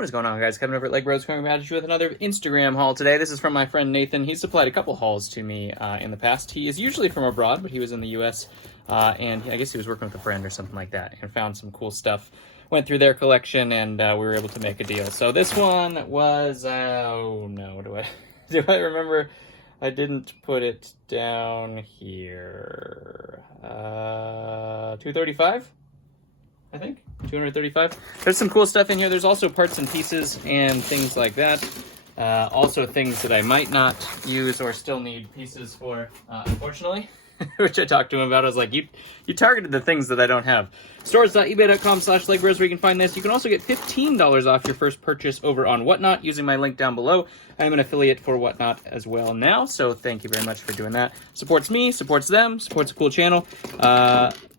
What is going on, guys? Kevin over at Legbros coming at you with another Instagram haul today. This is from my friend Nathan. He's supplied a couple hauls to me in the past. He is usually from abroad, but he was in the U.S., and I guess he was working with a friend or something like that, and found some cool stuff. Went through their collection, and we were able to make a deal. So this one was, oh no, do I remember? I didn't put it down here. 235? I think 235. There's some cool stuff in here. There's also parts and pieces and things like that. Also things that I might not use or still need pieces for, unfortunately, which I talked to him about. I was like, you targeted the things that I don't have. Stores.ebay.com/Legbros where you can find this. You can also get $15 off your first purchase over on Whatnot using my link down below. I'm an affiliate for Whatnot as well now, so thank you very much for doing that. Supports me, supports them, supports a cool channel,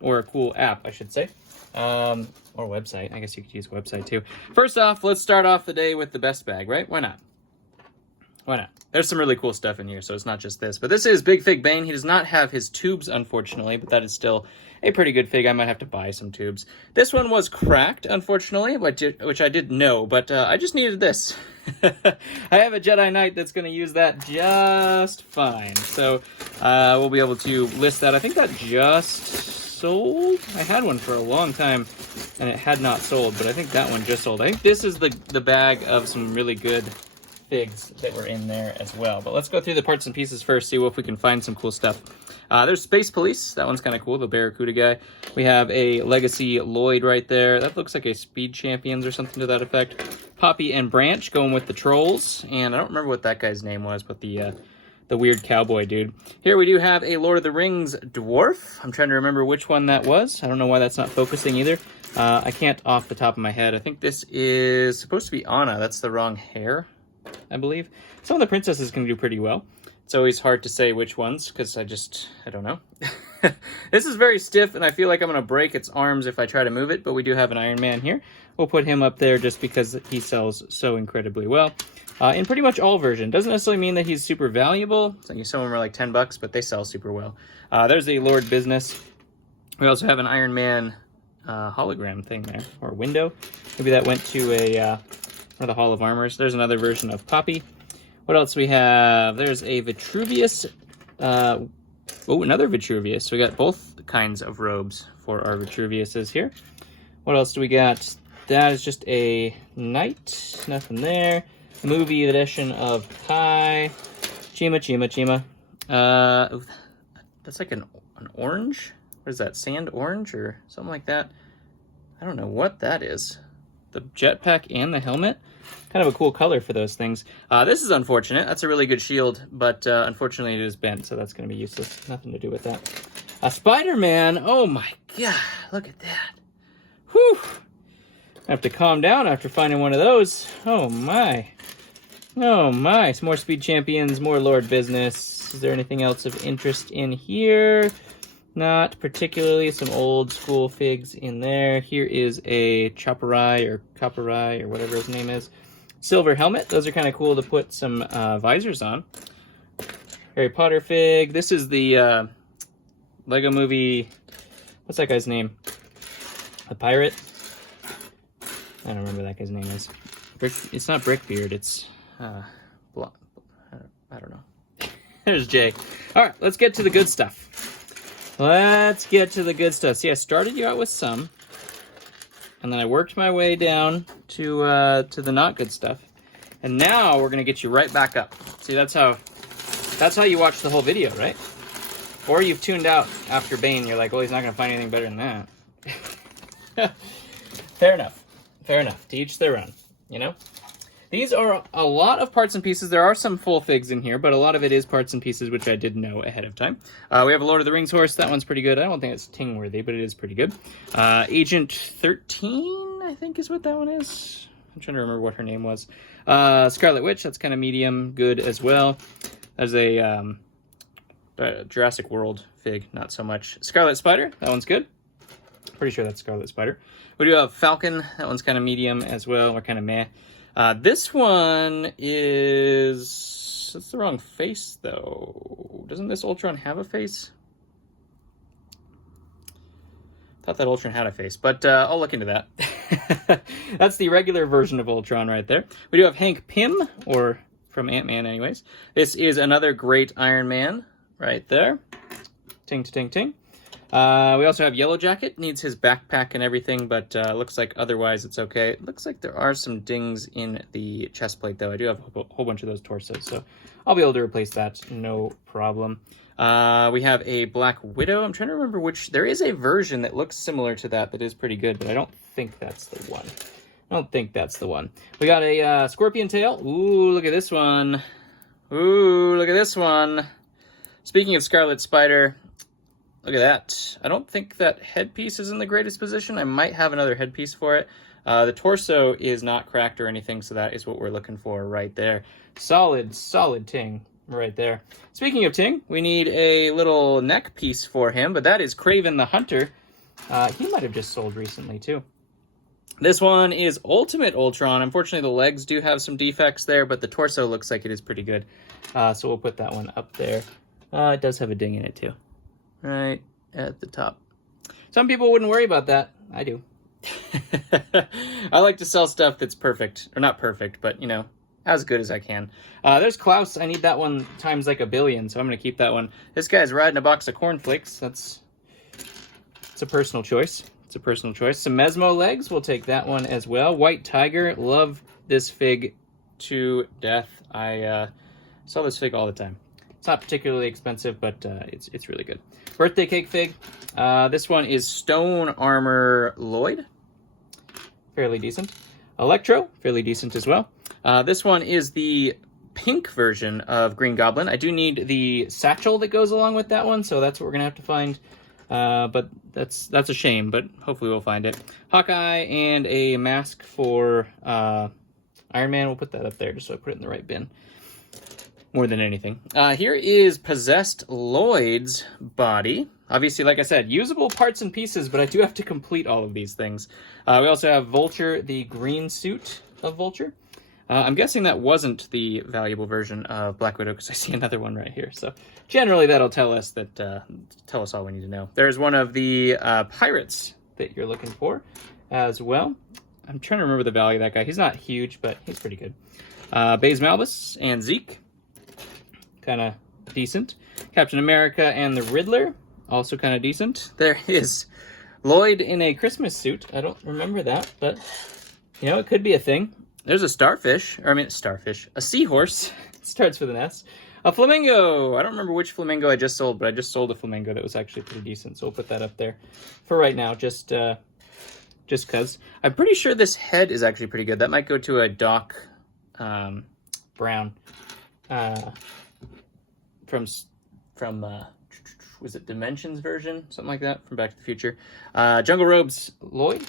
or a cool app, I should say. Or website. I guess you could use website too. First off, let's start off the day with the best bag, right? Why not? Why not? There's some really cool stuff in here, so it's not just this. But this is Big Fig Bane. He does not have his tubes, unfortunately, but that is still a pretty good fig. I might have to buy some tubes. This one was cracked, unfortunately, which I did know, but I just needed this. I have a Jedi Knight that's going to use that just fine. So we'll be able to list that. I think that just sold. I had one for a long time and it had not sold, but I think that one just sold. I think this is the bag of some really good figs that were in there as well. But let's go through the parts and pieces first, see if we can find some cool stuff. There's Space Police. That one's kind of cool, the Barracuda guy. We have a Legacy Lloyd right there. That looks like a Speed Champions or something to that effect. Poppy and Branch going with the Trolls. And I don't remember what that guy's name was, but the weird cowboy dude. Here we do have a Lord of the Rings dwarf. I'm trying to remember which one that was. I don't know why that's not focusing either. I can't off the top of my head. I think this is supposed to be Anna. That's the wrong hair, I believe. Some of the princesses can do pretty well. It's always hard to say which ones because I don't know. This is very stiff and I feel like I'm going to break its arms if I try to move it, but we do have an Iron Man here. We'll put him up there just because he sells so incredibly well. In pretty much all versions. Doesn't necessarily mean that he's super valuable. Some of them are like $10, but they sell super well. There's a Lord Business. We also have an Iron Man hologram thing there, or window. Maybe that went to one of the Hall of Armors. There's another version of Poppy. What else we have? There's a Vitruvius. Another Vitruvius. So we got both kinds of robes for our Vitruviuses here. What else do we got? That is just a knight. Nothing there. Movie edition of Kai. Chima. That's like an orange? What is that, sand orange or something like that? I don't know what that is. The jetpack and the helmet? Kind of a cool color for those things. This is unfortunate. That's a really good shield, but unfortunately it is bent, so that's going to be useless. Nothing to do with that. Spider-Man. Oh my god, look at that. Whew. I have to calm down after finding one of those. Oh my. Oh my. Some more Speed Champions, more Lord Business. Is there anything else of interest in here? Not particularly. Some old school figs in there. Here is a Chopperai or Copperai or whatever his name is. Silver helmet. Those are kind of cool to put some visors on. Harry Potter fig. This is the Lego movie. What's that guy's name? The pirate? I don't remember that guy's name is. It's not Brickbeard. It's I don't know. There's Jay. All right, let's get to the good stuff. Let's get to the good stuff. See, I started you out with some, and then I worked my way down to the not good stuff, and now we're gonna get you right back up. See, that's how you watch the whole video, right? Or you've tuned out after Bane. You're like, well, he's not gonna find anything better than that. Fair enough. Fair enough. To each their own. You know. These are a lot of parts and pieces. There are some full figs in here, but a lot of it is parts and pieces, which I did know ahead of time. We have a Lord of the Rings horse. That one's pretty good. I don't think it's ting-worthy, but it is pretty good. Agent 13, I think is what that one is. I'm trying to remember what her name was. Scarlet Witch, that's kind of medium good as well. There's a Jurassic World fig, not so much. Scarlet Spider, that one's good. Pretty sure that's Scarlet Spider. We do have Falcon. That one's kind of medium as well, or kind of meh. This one is... That's the wrong face, though. Doesn't this Ultron have a face? Thought that Ultron had a face, but I'll look into that. That's the regular version of Ultron right there. We do have Hank Pym, or from Ant-Man anyways. This is another great Iron Man right there. Ting, ting, ting. We also have Yellow Jacket, needs his backpack and everything, but looks like otherwise it's okay. It looks like there are some dings in the chest plate, though. I do have a whole bunch of those torsos, so I'll be able to replace that, no problem. We have a Black Widow. I'm trying to remember which. There is a version that looks similar to that is pretty good, but I don't think that's the one. I don't think that's the one. We got a Scorpion Tail. Ooh, look at this one. Ooh, look at this one. Speaking of Scarlet Spider, look at that. I don't think that headpiece is in the greatest position. I might have another headpiece for it. The torso is not cracked or anything, so that is what we're looking for right there. Solid, solid ting right there. Speaking of ting, we need a little neck piece for him, but that is Kraven the Hunter. He might have just sold recently, too. This one is Ultimate Ultron. Unfortunately, the legs do have some defects there, but the torso looks like it is pretty good. So we'll put that one up there. It does have a ding in it, too. Right at the top. Some people wouldn't worry about that. I do. I like to sell stuff that's perfect. Or not perfect, but, you know, as good as I can. There's Klaus. I need that one times like a billion, so I'm going to keep that one. This guy's riding a box of cornflakes. It's a personal choice. It's a personal choice. Some Mesmo legs. We'll take that one as well. White Tiger. Love this fig to death. I sell this fig all the time. It's not particularly expensive, but it's really good. Birthday cake fig. This one is Stone Armor Lloyd. Fairly decent. Electro. Fairly decent as well. This one is the pink version of Green Goblin. I do need the satchel that goes along with that one, so that's what we're going to have to find. But that's a shame, but hopefully we'll find it. Hawkeye and a mask for Iron Man. We'll put that up there just so I put it in the right bin. More than anything. Here is Possessed Lloyd's body. Obviously, like I said, usable parts and pieces, but I do have to complete all of these things. We also have Vulture, the green suit of Vulture. I'm guessing that wasn't the valuable version of Black Widow because I see another one right here. So generally that'll tell us all we need to know. There's one of the pirates that you're looking for as well. I'm trying to remember the value of that guy. He's not huge, but he's pretty good. Baze Malbus and Zeke. Kind of decent. Captain America and the Riddler, also kind of decent. There is Lloyd in a Christmas suit. I don't remember that, but, you know, it could be a thing. There's a a seahorse. It starts with an S. A flamingo. I don't remember which flamingo I just sold, but I just sold a flamingo that was actually pretty decent, so we'll put that up there for right now, just because. I'm pretty sure this head is actually pretty good. That might go to a Doc Brown. From was it Dimensions version? Something like that, from Back to the Future. Jungle Robes Lloyd.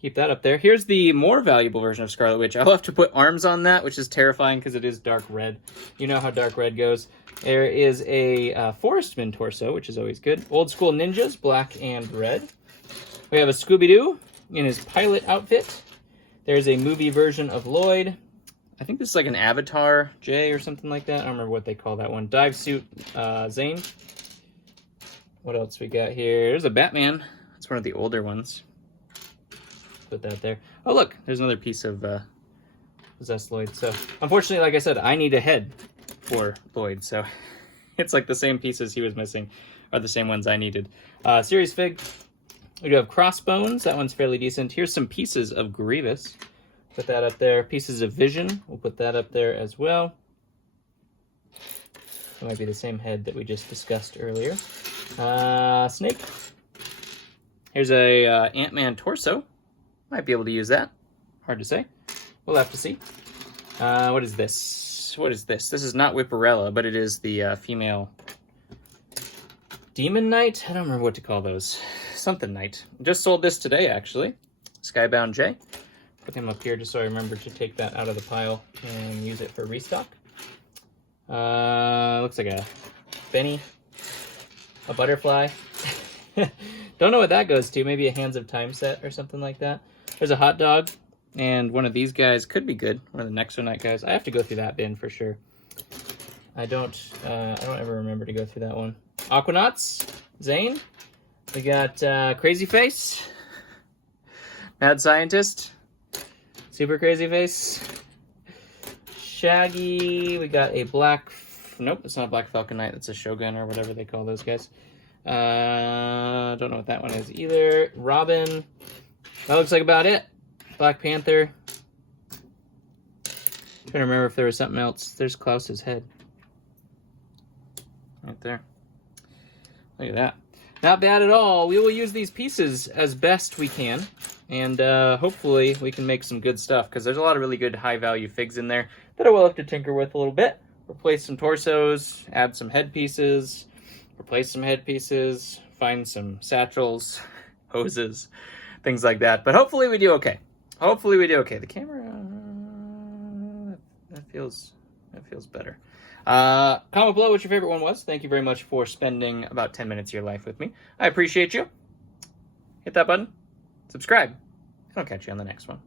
Keep that up there. Here's the more valuable version of Scarlet Witch. I'll have to put arms on that, which is terrifying because it is dark red. You know how dark red goes. There is a Forestman torso, which is always good. Old School Ninjas, black and red. We have a Scooby-Doo in his pilot outfit. There's a movie version of Lloyd. I think this is like an Avatar J or something like that. I don't remember what they call that one. Dive suit Zane. What else we got here? There's a Batman. It's one of the older ones. Put that there. Oh, look. There's another piece of Possessed Lloyd. So, unfortunately, like I said, I need a head for Lloyd. So, it's like the same pieces he was missing are the same ones I needed. Series Fig. We do have Crossbones. That one's fairly decent. Here's some pieces of Grievous. Put that up there. Pieces of Vision. We'll put that up there as well. That might be the same head that we just discussed earlier. Snake. Here's a Ant-Man torso. Might be able to use that. Hard to say. We'll have to see. What is this? What is this? This is not Whipperella, but it is the female Demon Knight? I don't remember what to call those. Something Knight. Just sold this today, actually. Skybound J. Put him up here just so I remember to take that out of the pile and use it for restock. Looks like a Benny. A butterfly. Don't know what that goes to. Maybe a Hands of Time set or something like that. There's a hot dog. And one of these guys could be good. One of the Nexo-Knight guys. I have to go through that bin for sure. I don't ever remember to go through that one. Aquanauts. Zane. We got Crazy Face. Mad Scientist. Super Crazy Face. Shaggy. We got a black... Nope, it's not a Black Falcon Knight. That's a Shogun or whatever they call those guys. Don't know what that one is either. Robin. That looks like about it. Black Panther. Trying to remember if there was something else. There's Klaus's head. Right there. Look at that. Not bad at all. We will use these pieces as best we can. And hopefully we can make some good stuff. Because there's a lot of really good high-value figs in there that I will have to tinker with a little bit. Replace some torsos. Add some head pieces. Replace some head pieces. Find some satchels. Hoses. Things like that. But hopefully we do okay. Hopefully we do okay. The camera... That feels better. Comment below what your favorite one was. Thank you very much for spending about 10 minutes of your life with me. I appreciate you. Hit that button. Subscribe. I'll catch you on the next one.